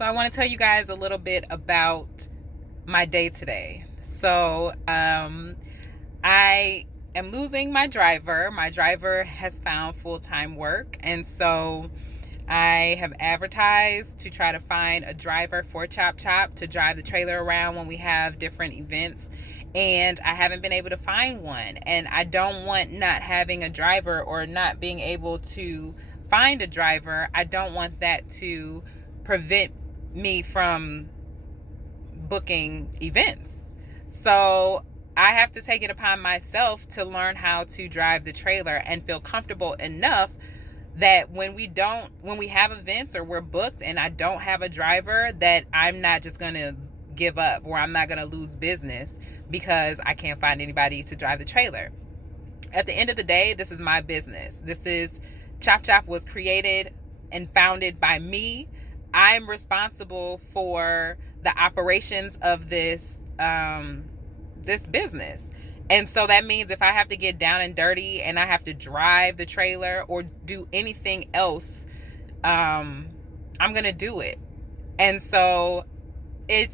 So I want to tell you guys a little bit about my day today. I am losing my driver. My driver has found full-time work, and so I have advertised to try to find a driver for Chop Chop to drive the trailer around when we have different events. And I haven't been able to find one. And I don't want not having a driver or not being able to find a driver. I don't want that to prevent me from booking events. So I have to take it upon myself to learn how to drive the trailer and feel comfortable enough that when we have events or we're booked and I don't have a driver, that I'm not just going to give up, or I'm not going to lose business because I can't find anybody to drive the trailer. At the end of the day, this is my business. Chop Chop was created and founded by me. I'm responsible for the operations of this business. And so that means if I have to get down and dirty and I have to drive the trailer or do anything else, I'm going to do it. And so it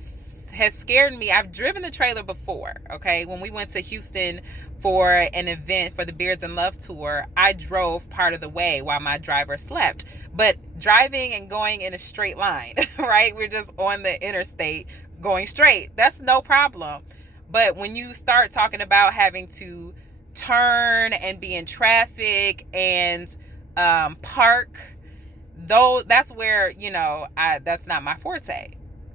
has scared me. I've driven the trailer before, okay? When we went to Houston for an event for the Beards in Love tour, I drove part of the way while my driver slept. But driving and going in a straight line, right? We're just on the interstate going straight. That's no problem. But when you start talking about having to turn and be in traffic and park, though, that's where, that's not my forte.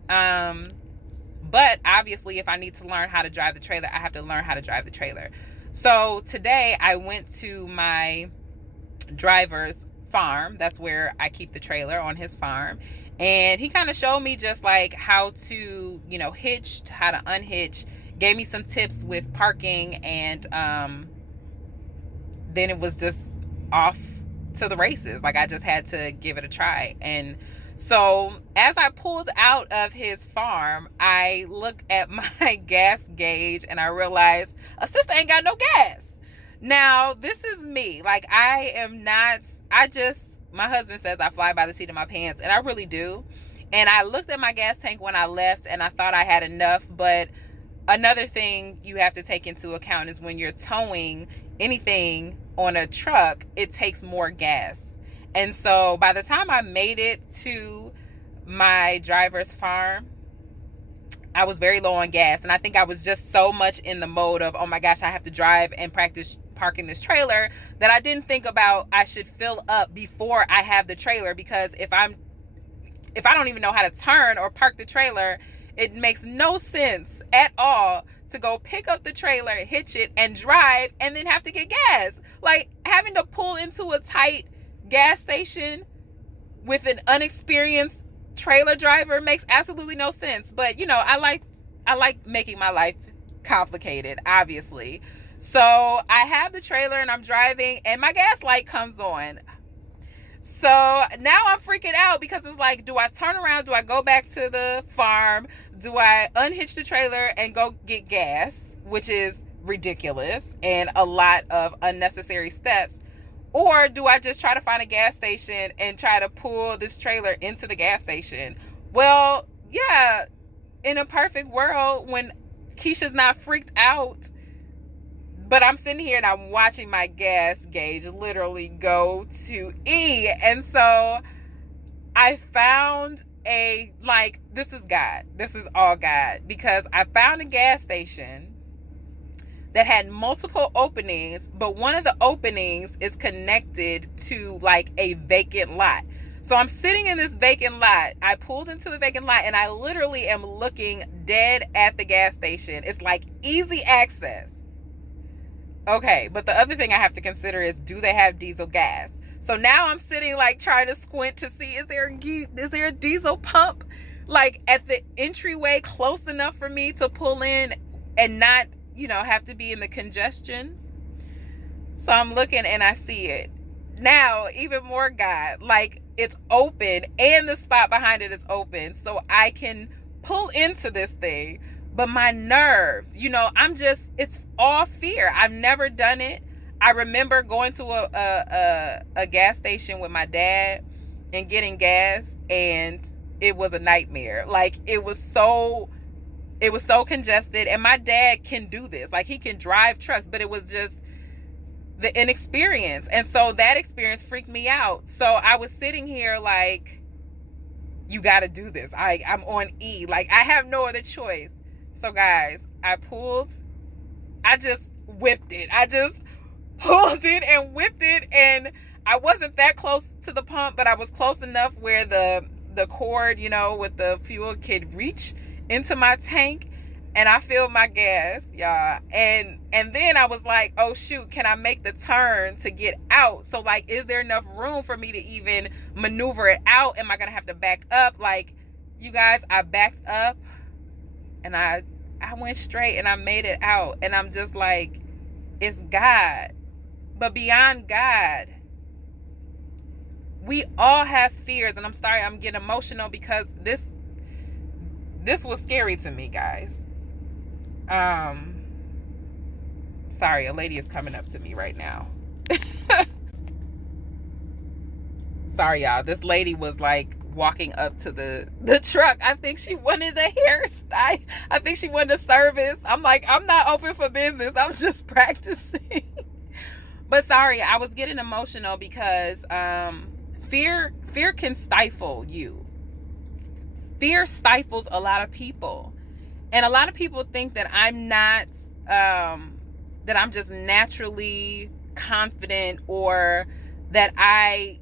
But obviously, if I need to learn how to drive the trailer, I have to learn how to drive the trailer. So today I went to my driver's farm. That's where I keep the trailer, on his farm. And he kind of showed me just like how to, hitch, how to unhitch, gave me some tips with parking, and then it was just off to the races. Like, I just had to give it a try. And so as I pulled out of his farm, I look at my gas gauge and I realized a sister ain't got no gas. Now, this is me. Like, my husband says I fly by the seat of my pants, and I really do. And I looked at my gas tank when I left and I thought I had enough, but another thing you have to take into account is when you're towing anything on a truck, it takes more gas. And so by the time I made it to my driver's farm, I was very low on gas. And I think I was just so much in the mode of, oh my gosh, I have to drive and practice parking this trailer, that I didn't think about I should fill up before I have the trailer. Because if I don't even know how to turn or park the trailer, it makes no sense at all to go pick up the trailer, hitch it, and drive, and then have to get gas. Like, having to pull into a tight gas station with an unexperienced trailer driver makes absolutely no sense. But I like making my life complicated, obviously. So I have the trailer and I'm driving, and my gas light comes on. So now I'm freaking out because it's like, do I turn around? Do I go back to the farm? Do I unhitch the trailer and go get gas, which is ridiculous and a lot of unnecessary steps? Or do I just try to find a gas station and try to pull this trailer into the gas station? Well, yeah, in a perfect world, when Keisha's not freaked out, but I'm sitting here and I'm watching my gas gauge literally go to E. And so I found this is God. This is all God. Because I found a gas station that had multiple openings, but one of the openings is connected to like a vacant lot. So I'm sitting in this vacant lot. I pulled into the vacant lot and I literally am looking dead at the gas station. It's like easy access. Okay, but the other thing I have to consider is, do they have diesel gas? So now I'm sitting like trying to squint to see, is there a diesel pump like at the entryway close enough for me to pull in and not, have to be in the congestion? So I'm looking and I see it. Now, even more God, like, it's open and the spot behind it is open, so I can pull into this thing. But my nerves, it's all fear. I've never done it. I remember going to a gas station with my dad and getting gas, and it was a nightmare. Like, it was so congested. And my dad can do this. Like, he can drive trucks, but it was just the inexperience. And so that experience freaked me out. So I was sitting here like, you got to do this. I'm on E. Like, I have no other choice. So guys, I just whipped it. I just pulled it and whipped it. And I wasn't that close to the pump, but I was close enough where the cord, you know, with the fuel could reach into my tank. And I filled my gas, y'all. And then I was like, oh shoot, can I make the turn to get out? So like, is there enough room for me to even maneuver it out? Am I gonna have to back up? Like, you guys, I backed up and I went straight and I made it out. And I'm just like, it's God. But beyond God, we all have fears. And I'm sorry, I'm getting emotional because this was scary to me, guys. Sorry, a lady is coming up to me right now. Sorry, y'all. This lady was like walking up to the truck. I think she wanted a hairstyle. I think she wanted a service. I'm like, I'm not open for business. I'm just practicing. But sorry, I was getting emotional because fear can stifle you. Fear stifles a lot of people. And a lot of people think that I'm not, that I'm just naturally confident, or that I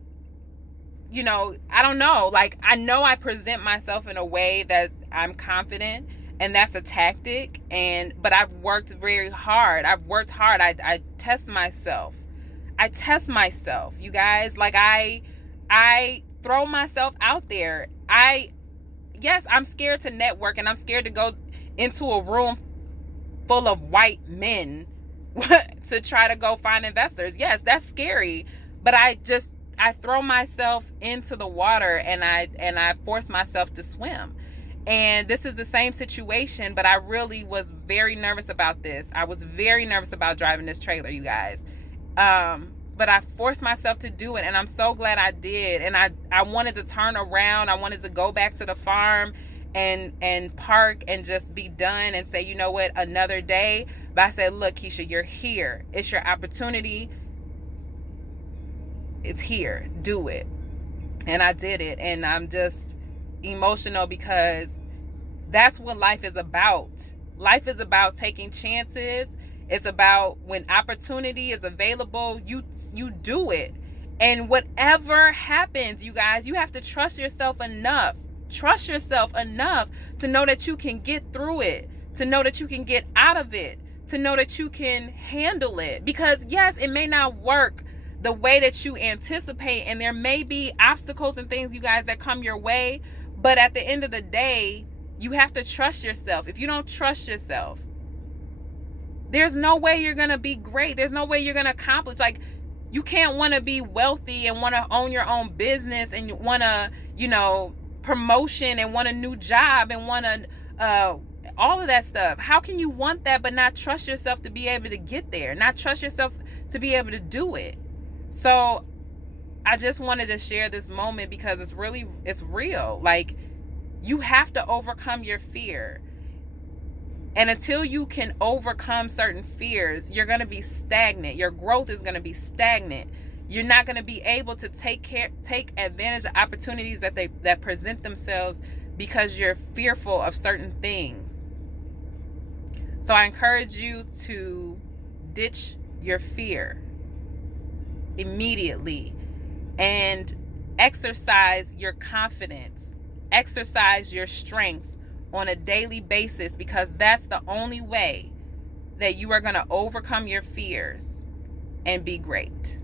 don't know. Like, I know I present myself in a way that I'm confident, and that's a tactic. But I've worked very hard. I test myself. You guys, like I throw myself out there. Yes, I'm scared to network, and I'm scared to go into a room full of white men to try to go find investors. Yes, that's scary. But I throw myself into the water, and I force myself to swim. And this is the same situation, but I really was very nervous about this. I was very nervous about driving this trailer, you guys. But I forced myself to do it, and I'm so glad I did. And I wanted to turn around. I wanted to go back to the farm and park and just be done and say, you know what, another day. But I said, look, Keisha, you're here. It's your opportunity. It's here. Do it. And I did it. And I'm just emotional because that's what life is about. Life is about taking chances. It's about when opportunity is available, you do it. And whatever happens, you guys, you have to trust yourself enough. Trust yourself enough to know that you can get through it, to know that you can get out of it, to know that you can handle it. Because yes, it may not work the way that you anticipate, and there may be obstacles and things, you guys, that come your way. But at the end of the day, you have to trust yourself. If you don't trust yourself, there's no way you're going to be great. There's no way you're going to accomplish. Like, you can't want to be wealthy and want to own your own business and you want to, promotion and want a new job and want to, all of that stuff. How can you want that but not trust yourself to be able to get there? Not trust yourself to be able to do it? So I just wanted to share this moment because it's real. Like, you have to overcome your fear. And until you can overcome certain fears, you're going to be stagnant. Your growth is going to be stagnant. You're not going to be able to take advantage of opportunities that present themselves because you're fearful of certain things. So I encourage you to ditch your fear immediately and exercise your confidence, exercise your strength on a daily basis, because that's the only way that you are going to overcome your fears and be great.